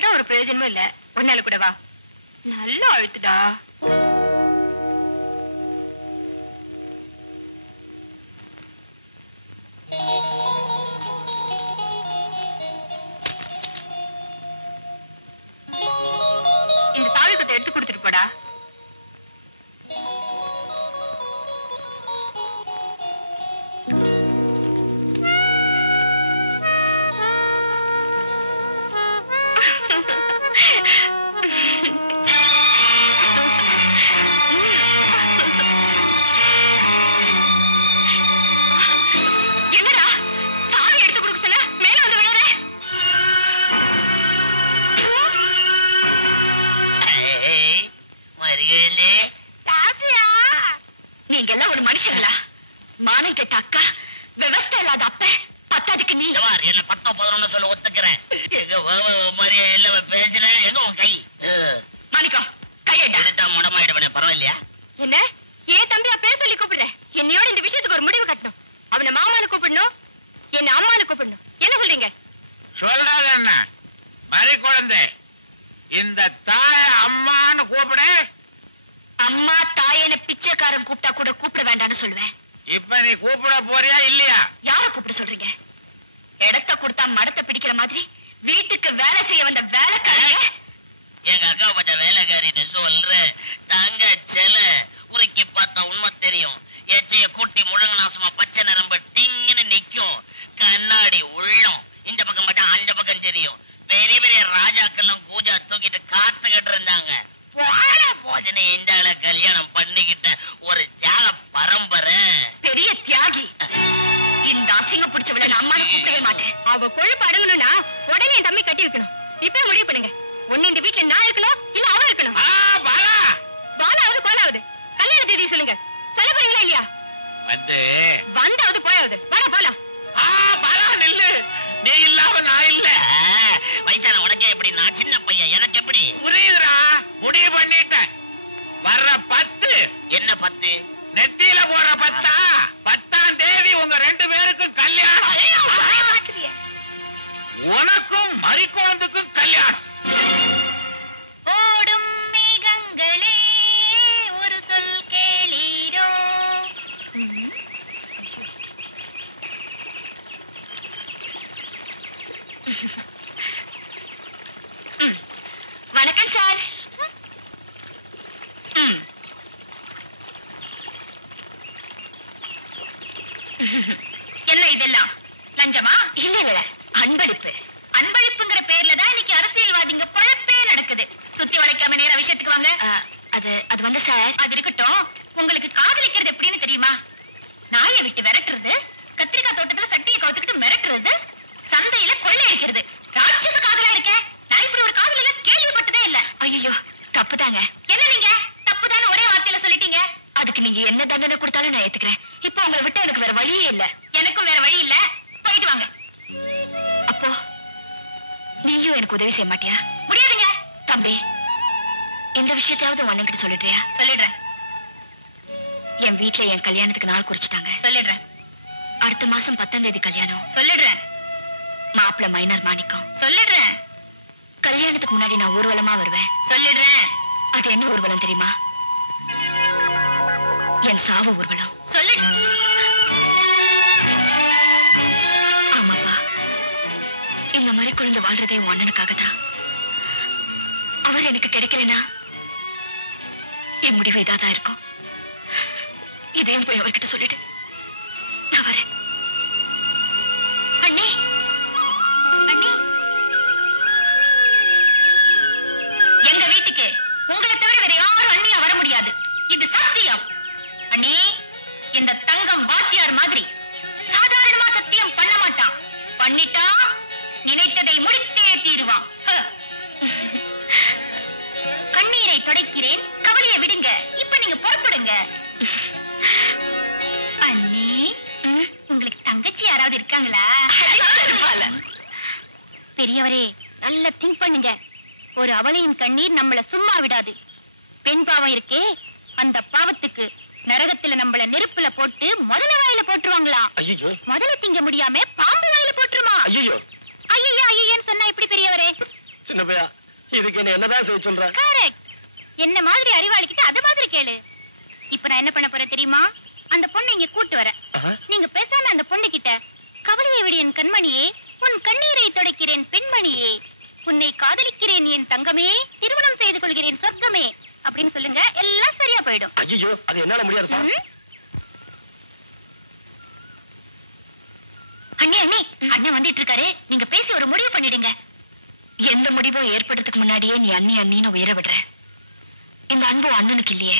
அதனாலதான் ஒரு பிரயோஜனமும் இல்ல. ஒரு நாள் கூட வா. நல்லா அழுத்துடா. இந்த சாதகத்தை எடுத்து கொடுத்துட்டு போடா. என்ன இதெல்லாம் லஞ்சமா? இல்ல இல்ல, அன்பளிப்பு. அன்பளிப்புங்கிற பேர்ல தான் இன்னைக்கு அரசியல்வாதிங்க பழப்பே நடக்குது. சுத்தி வளைக்காம நேர விஷயத்துக்கு வாங்க. அது வந்து சார், அது இருக்கட்டும். உங்களுக்கு காதலிக்கிறது எப்படின்னு தெரியுமா? நாயை விட்டு விரட்டுறது, கத்திரிக்காய் தோட்டத்துல சட்டியை கவுத்துக்கிட்டு மிரட்டுறது, சந்தையில கொள்ளை அடிக்கிறது. ராட்சச காதலா இருக்க. நான் இப்படி ஒரு காதல் எல்லாம் கேள்விப்பட்டதே இல்ல. ஐயோ தப்புதாங்க. என்ன நீங்க தப்புதான ஒரே வார்த்தையில சொல்லிட்டீங்க? அதுக்கு நீங்க என்ன தண்டனை கொடுத்தாலும் நான் ஏத்துக்கிறேன். இப்போ உங்களை விட்டு எனக்கு வேற வழியே இல்ல. எனக்கும் வேற வழி இல்ல. போயிட்டு வாங்க. அப்போ நீயும் எனக்கு உதவி செய்ய மாட்டியா? முடியாதுங்க. தம்பி, இந்த விஷயத்தையாவது உன் அண்ணன்கிட்ட சொல்லிடுறியா? சொல்லிடுறேன். என் வீட்டுல என் கல்யாணத்துக்கு நாள் குறிச்சிட்டாங்க. சொல்லிடுறேன். அடுத்த மாசம் 10ஆம் தேதி கல்யாணம். சொல்லிடுறேன். மாப்பிள்ள மைனர் மாணிக்கம். சொல்லிடுறேன். கல்யாணத்துக்கு முன்னாடி நான் ஊர்வலமா வருவேன். சொல்லிடுறேன். அது என்ன ஊர்வலம் தெரியுமா? என் சாவு ஊர்வலம். சொல்லு. ஆமாப்பா, இந்த மாதிரி குழந்தை வாழ்றதே உன் அண்ணனுக்காகத்தான். அவர் எனக்கு கிடைக்கலனா என் முடிவு இதாதான் இருக்கும். இதையும் போய் அவர்கிட்ட சொல்லிடு. நான் வரேன். அண்ணி, அண்ணி, எங்க வீட்டுக்கு உங்களை தவிர வேற யாரும் அண்ணியா வர முடியாது. இது சத்தியம். அண்ணி, இந்த தங்கம் வாத்தியார் மாதிரி சாதாரணமா சத்தியம் பண்ண மாட்டான். பண்ணிட்டா நினைத்ததை முடித்தே தீருவான். கண்ணீரை துடைக்கிறேன், கவலையை விடுங்க. இப்ப நீங்க புறப்படுங்க. அண்ணி, உங்களுக்கு தங்கச்சி யாராவது இருக்காங்களா? பெரியவரே, நல்லா திங்க் பண்ணுங்க. ஒரு அவளையின் கண்ணீர் நம்மள சும்மா விடாது. பெண் பாவம் இருக்கே, அந்த பாவத்துக்கு நரகத்துல நம்மள நெருப்புல போட்டு முதல வாயில போட்டுருவாங்களா? முதல திங்க முடியாம பாம்பு வாயில போட்டுருமா? ஐயோ ஐயோ ஐயன்னு சொன்னா எப்படி பெரியவரே? சின்ன பையா, இதுக்கு என்ன என்னதான் செய்ய சொல்ற? என்ன மாதிரி அறிவாளிக்கிட்ட அது மாதிரி கேளு. இப்ப நான் என்ன பண்ண போறேன் தெரியுமா? அந்த பொண்ணு இங்க கூட்டு வர. நீங்க பேசாம அந்த பொண்ணு கிட்ட, கவலையை விடு என் கண்மணியே, உன் கண்ணீரை துடைக்கிறேன் பெண்மணியே, உன்னை காதலிக்கிறேன் என் தங்கமே, திருமணம் செய்து கொள்கிறேன் சொர்க்கமே அப்படின்னு சொல்லுங்க. எல்லாம் சரியா போயிடும். ஐயோ, அது என்னால முடியாது. அண்ணே அண்ணே, அண்ணன் வந்துட்டு இருக்காரு. நீங்க பேசி ஒரு முடிவு பண்ணிடுங்க. எந்த முடிவும் ஏற்படுறதுக்கு முன்னாடியே நீ அண்ணி அண்ணின்னு உயர விடுற. இந்த அன்பு அண்ணனுக்கு இல்லையே.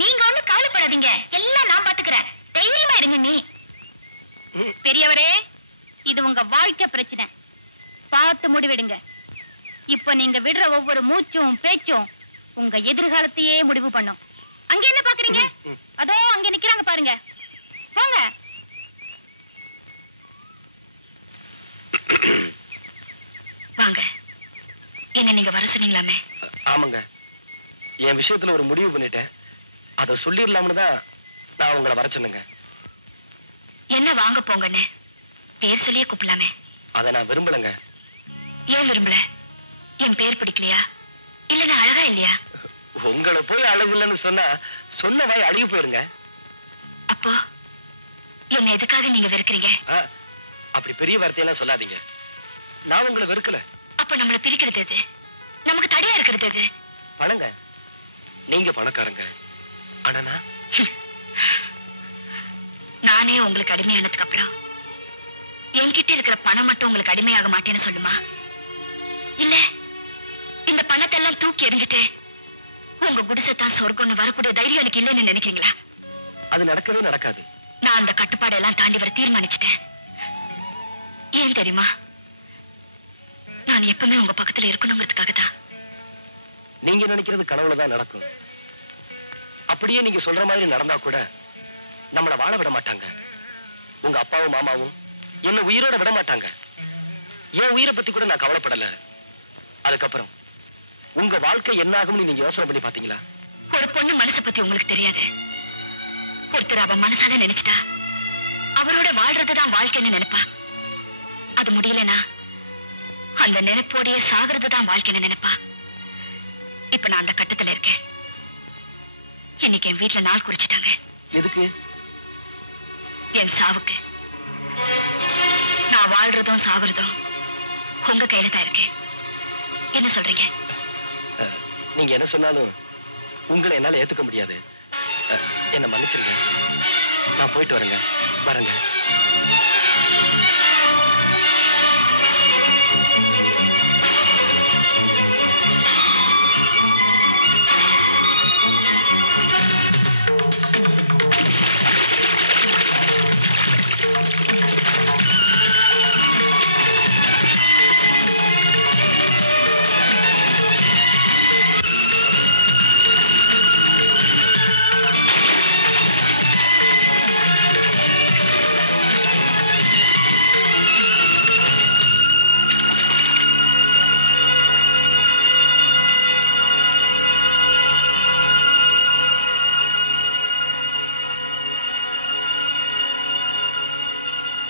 நீங்க ஒண்ணு கவலைப்படாதீங்க, எல்லாம் நான் பாத்துக்கிறேன். தைரியமா இருங்க. நீ பெரியவரே, இது உங்க வாழ்க்கை பிரச்சனை, பார்த்து முடிவெடுங்க. இப்ப நீங்க விடுற ஒவ்வொரு மூச்சும் பேச்சும் உங்க எதிர்காலத்தையே முடிவு பண்ணும். அங்க என்ன பாக்குறீங்க? அதோ அங்க நிக்கிறாங்க பாருங்க, போங்க. வாங்க. என்ன நீங்க வர சொன்னீங்களாமே? ஆமாங்க, என் விஷயத்துல ஒரு முடிவு பண்ணிட்டேன். அதை சொல்லிடலாம்னு தான் நான் உங்களை வர சொன்னேங்க. என்ன வாங்க போங்கன்னு பேர் சொல்லியே கூப்பிடலாமே? அதை நான் விரும்பலங்க. ஏன் விரும்பல? என் பேர் பிடிக்கலையா? இல்ல நான் அழகா இல்லையா? உங்களை போய் அழகு இல்லைன்னு சொன்னா சொன்ன வாய் அழுகி போயிருங்க. அப்போ என்ன எதுக்காக நீங்க வெறுக்கிறீங்க? அப்படி பெரிய வார்த்தையெல்லாம் சொல்லாதீங்க. நான் உங்களை வெறுக்கல. அப்ப நம்மளை பிரிக்கிறது எது? நமக்கு தடையா இருக்கிறது எது? பணங்க. நீங்க பணக்காரங்க, ஆனா நானே உங்களுக்கு அடிமையானதுக்கு அப்புறம் என்கிட்ட இருக்கிற பணம் மட்டும் உங்களுக்கு அடிமையாக மாட்டேன்னு சொல்லுமா? இல்ல இந்த பணத்தை எல்லாம் தூக்கி எறிஞ்சிட்டு உங்க குடிசைத்தான் சொர்க்கம்னு வரக்கூடிய தைரியம் எனக்கு இல்லைன்னு நினைக்கிறீங்களா? அது நடக்கவே நடக்காது. நான் அந்த கட்டுப்பாடு எல்லாம் தாண்டி வர தீர்மானிச்சுட்டேன். ஏன் தெரியுமா? நான் எப்பவுமே உங்க பக்கத்துல இருக்கணுங்கிறதுக்காக தான். நீங்க நினைக்கிறது கனவுலதான் நடக்கும். அப்படியே நீங்க சொல்ற மாதிரி நடந்தா கூட நம்மளை வாழ விட மாட்டாங்க. உங்க அப்பாவும் மாமாவும் என்ன உயிரோட விட மாட்டாங்க. என் உயிரை பத்தி கூட நான் கவலைப்படல. அதுக்கப்புறம் உங்க வாழ்க்கை என்ன ஆகும்னு நீங்க யோசனை பண்ணி பாத்தீங்களா? ஒரு பொண்ணு மனசை பத்தி உங்களுக்கு தெரியாது. ஒருத்தர் அவ மனசால நினைச்சிட்டா அவரோட வாழ்றதுதான் வாழ்க்கைன்னு நினைப்பா. அது முடியலனா அந்த நினைப்போடைய சாகிறதுதான் வாழ்க்கைன்னு நினைப்பா. இப்ப நான் அந்த கட்டத்துல இருக்கேன். இன்னைக்கு என் வீட்டுல நாள் குறிச்சிட்டாங்க. எதுக்கு? என் சாவுக்கு. நான் வாழ்றதும் சாகுறதும் உங்க கையில தான் இருக்கு. என்ன சொல்றீங்க? நீங்க என்ன சொன்னாலும் உங்களை என்னால ஏத்துக்க முடியாது. என்ன மன்னிச்சிருங்க. நான் போயிட்டு வரேங்க. வரேங்க.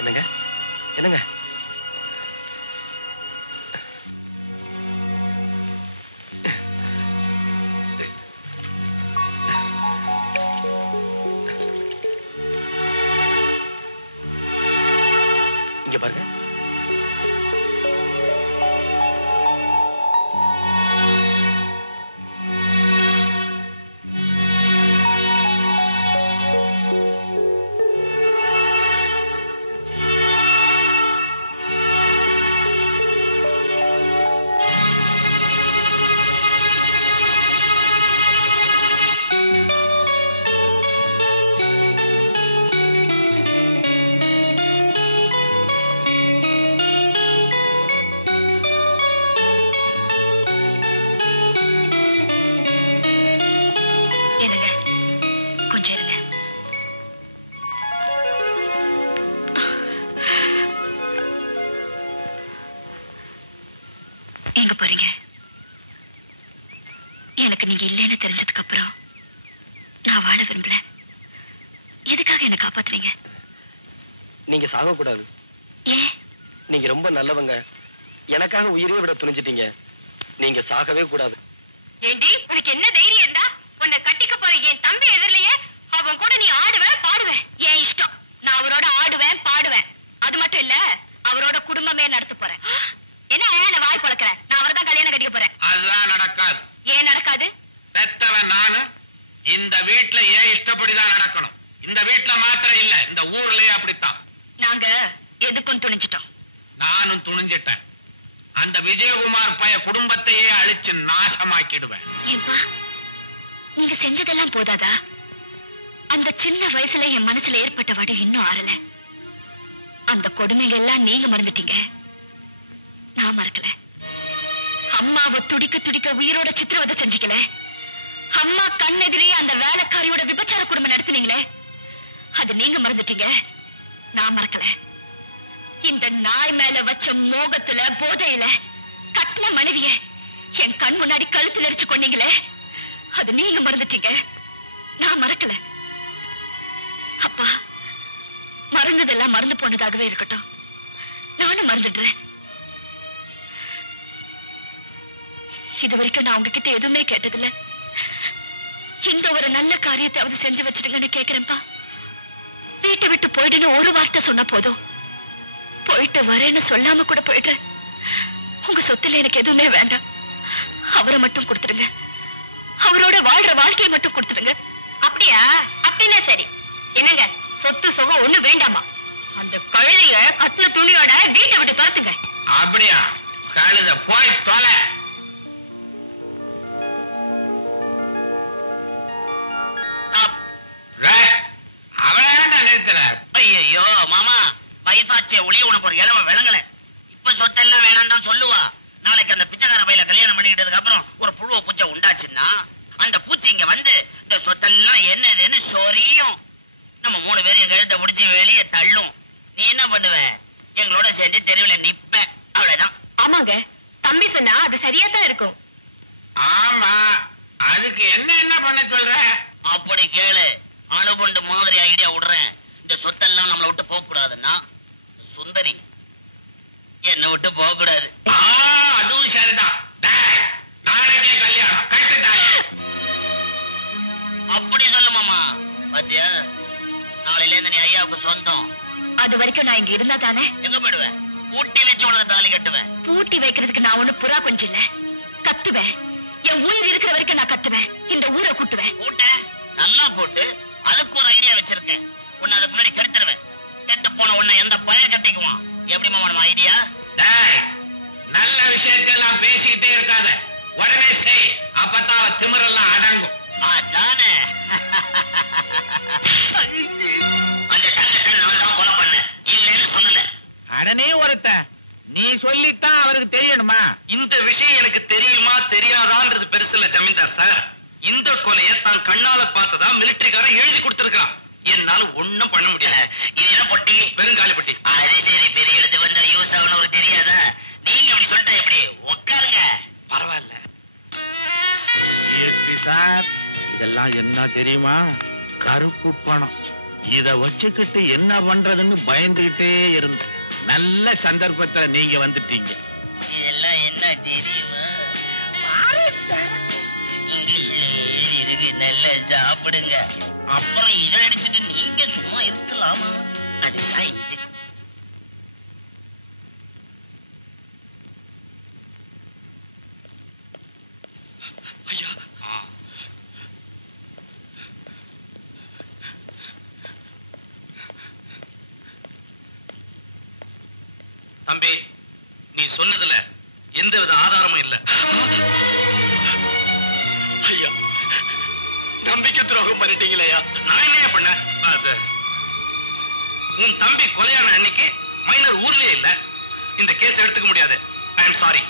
என்னங்க என்னங்க? இங்க பாருங்க. எங்க போறீங்க? எனக்கு நீங்க இல்லைன்னு தெரிஞ்சதுக்கு அப்புறம் நான் வாழ விரும்பல. எதுக்காக என்ன காப்பாத்துறீங்க? நீங்க சாக கூடாது. ஏன்? நீங்க ரொம்ப நல்லவங்க. எனக்காக உயிரே விட துணிஞ்சிட்டீங்க. நீங்க சாகவே கூடாது. ஏண்டி உனக்கு என்ன தைரியம் இருந்தா உன்னை கட்டிக்க போற என் தம்பி எதிரிலேயே அவன் கூட நீ ஆடுவேன் பாடுவேன். என் இஷ்டம். நான் அவரோட ஆடுவேன் பாடுவேன். அது மட்டும் இல்ல அவரோட குடும்பமே நடத்த போறேன். என்ன நான் வாய் பழக்கிறேன்? நான் அவர்தான் கல்யாணம் கட்டிக்க போறேன். அதுதான் நடக்காது. ஏன் நடக்காது? பெத்தவன் நானு. இந்த வீட்டுல ஏன் இஷ்டப்படிதான் நடக்கணும். இந்த வீட்டுல மாத்திரம் இல்ல, இந்த ஊர்லயே அப்படித்தான். நாங்க எதுக்கும் துணிஞ்சிட்டோம். நானும் துணிஞ்சிட்டேன். அந்த விஜயகுமார் பைய குடும்பத்தையே அழிச்சு நாசமாக்கிடுவேன். ஏன்பா நீங்க செஞ்சதெல்லாம் போதாதா? அந்த சின்ன வயசுல என் மனசுல ஏற்பட்ட வடு இன்னும் ஆறல. அந்த கொடுமைகள் எல்லாம் நீங்க மறந்துட்டீங்க, நான் மறக்கல. அம்மாவை துடிக்க துடிக்க உயிரோட சித்திரவதை செஞ்சீங்களே. அம்மா கண்ணெதிரே அந்த வேலைக்காரியோட விபச்சார குடும்பம் நடத்தினீங்களே, அது நீங்க மறந்துட்டீங்க, நான் மறக்கல. இந்த நாய் மேல வச்ச மோகத்துல போதையில கட்டின மனைவிய என் கண் முன்னாடி கழுத்துல எரிச்சு கொண்டீங்களே, அது நீங்க மறந்துட்டீங்க, நான் மறக்கல. அப்பா மறந்ததெல்லாம் மறந்து போனதாகவே இருக்கட்டும், நானும் மறந்துடுறேன். இது வரைக்கும் நான் உங்ககிட்ட எதுவுமே கேட்டதில்ல. இந்த ஒரு நல்ல காரியத்தை செஞ்சு வச்சிடுங்கன்னு கேக்குறேன்ப்பா. வீட்டை விட்டு போயிடுன்னு ஒரு வார்த்தை சொன்ன போதும், போயிட்டு வரேன்னு சொல்லாம கூட போயிட்டு உங்க சொத்துல எனக்கு எதுவுமே வேண்டாம். அவரை மட்டும் கொடுத்துடுங்க. அவரோட வாழ்ற வாழ்க்கையை மட்டும் கொடுத்துடுங்க. அப்படியா? அப்படின்னா சரி. என்னங்க சொத்து சுகம் ஒண்ணு வேண்டாமா? அந்த கழுதைய கட்டின துணியோட வீட்டை விட்டு துரத்துங்க. அப்படியா? கழுத போய் தொலை. ஐயோ மாமா, வயசாச்சே ஒளிய உனக்கு ஒரு இளம விளங்கல. இப்ப சொத்தெல்லாம் வேணாம் தான் சொல்லுவா. நாளைக்கு அந்த பிச்சைக்கார பையில கல்யாணம் பண்ணிக்கிட்டதுக்கு அப்புறம் ஒரு புழுவ பூச்சை உண்டாச்சுன்னா அந்த பூச்சி இங்க வந்து இந்த சொத்தெல்லாம் என்னதுன்னு சொரியும். நம்ம 3 பேரையும் கழுத்தை பிடிச்சி வெளியே தள்ளும். நீ என்ன பண்ணுவ? எங்களோட சேர்ந்து தெருவில் நிப்ப, அவ்வளவுதான். ஆமாங்க, தம்பி சொன்னா அது சரியா தான் இருக்கும். ஆமா, அதுக்கு என்ன பண்ண சொல்ற? அப்படி கேளு. அணுகுண்டு மாதிரி ஐடியா விடுறேன். இந்த சொத்தெல்லாம் நம்மளை விட்டு போக கூடாதுன்னா சுந்தரி என்ன விட்டு போக கூடாது. அதுவும் சரிதான். நாளைக்கே கல்யாணம் கட்டுட்டாய. அப்படி சொல்லு மாமா. பாத்தியா, நாளையில இருந்து நீ ஐயாவுக்கு சொந்தம். அது வரைக்கும் நான் இங்க இருந்தா தானே. எங்க போயிடுவேன்? பூட்டி வச்சு உனக்கு தாலி கட்டுவேன். பூட்டி வைக்கிறதுக்கு நான் ஒண்ணு புறா கொஞ்சம் இல்ல, கத்துவேன். என் உயிர் இருக்கிற வரைக்கும் நான் கத்துவேன். இந்த ஊரை கூட்டுவேன். கூட்ட நல்லா கூட்டு. அதுக்கு ஒரு ஐடியா வச்சிருக்கேன். உன்னை அதுக்கு முன்னாடி கெடுத்துருவேன். கெட்டு போன உன்னை எந்த பய கட்டிக்குவான். எப்படி மாமா நம்ம ஐடியா? நல்ல விஷயத்தெல்லாம் பேசிக்கிட்டே இருக்காத, உடனே செய். அப்பதான் திமிரெல்லாம் அடங்கும். அதானே. அந்த தங்கத்தை நான் தான் கொலை பண்ணேன், இல்லைன்னு சொல்லல. அடனே ஒருத்த, நீ சொல்லித்தான் அவருக்கு தெரியணுமா? இந்த விஷயம் எனக்கு தெரியுமா தெரியாதான்றது பெருசு இல்ல ஜமீன்தார் சார். இந்த கொலையை தான் கண்ணால பார்த்ததா மிலிட்டரிக்காரன் எழுதி கொடுத்திருக்கான். என்னால ஒண்ணும் பண்ண முடியாது. இது என்ன பொட்டி? வெறும் காலி பொட்டி. அது சரி, பெரிய இடத்து வந்தா யூஸ் ஆகணும் ஒரு தெரியாதா? நீங்க அப்படி சொல்லிட்டா எப்படி? உட்காருங்க. பரவாயில்ல சார், இதெல்லாம் என்ன தெரியுமா? கருப்பு பணம். இத வச்சுக்கிட்டு என்ன பண்றதுன்னு பயந்துகிட்டே இருந்த நல்ல சந்தர்ப்பத்துல நீங்க வந்துட்டீங்க. இதெல்லாம் என்ன தெரியுமா? இங்கிலீஷ்ல எழுதி இருக்கு, நல்லா சாப்பிடுங்க. அப்புறம் இதை அடிச்சுட்டு நீங்க சும்மா இருக்கலாமா? அதுதான் இது. தம்பி, நீ சொன்னதுல எந்தவித ஆதாரமும் இல்ல. ஐயா, நம்பிக்கை துரோகம் பண்ணிட்டீங்களா? நான் என்ன பண்ண? உன் தம்பி கொலையான அன்னைக்கு மைனர் ஊர்லயே இல்ல. இந்த கேஸ் எடுத்துக்க முடியாது. I am sorry.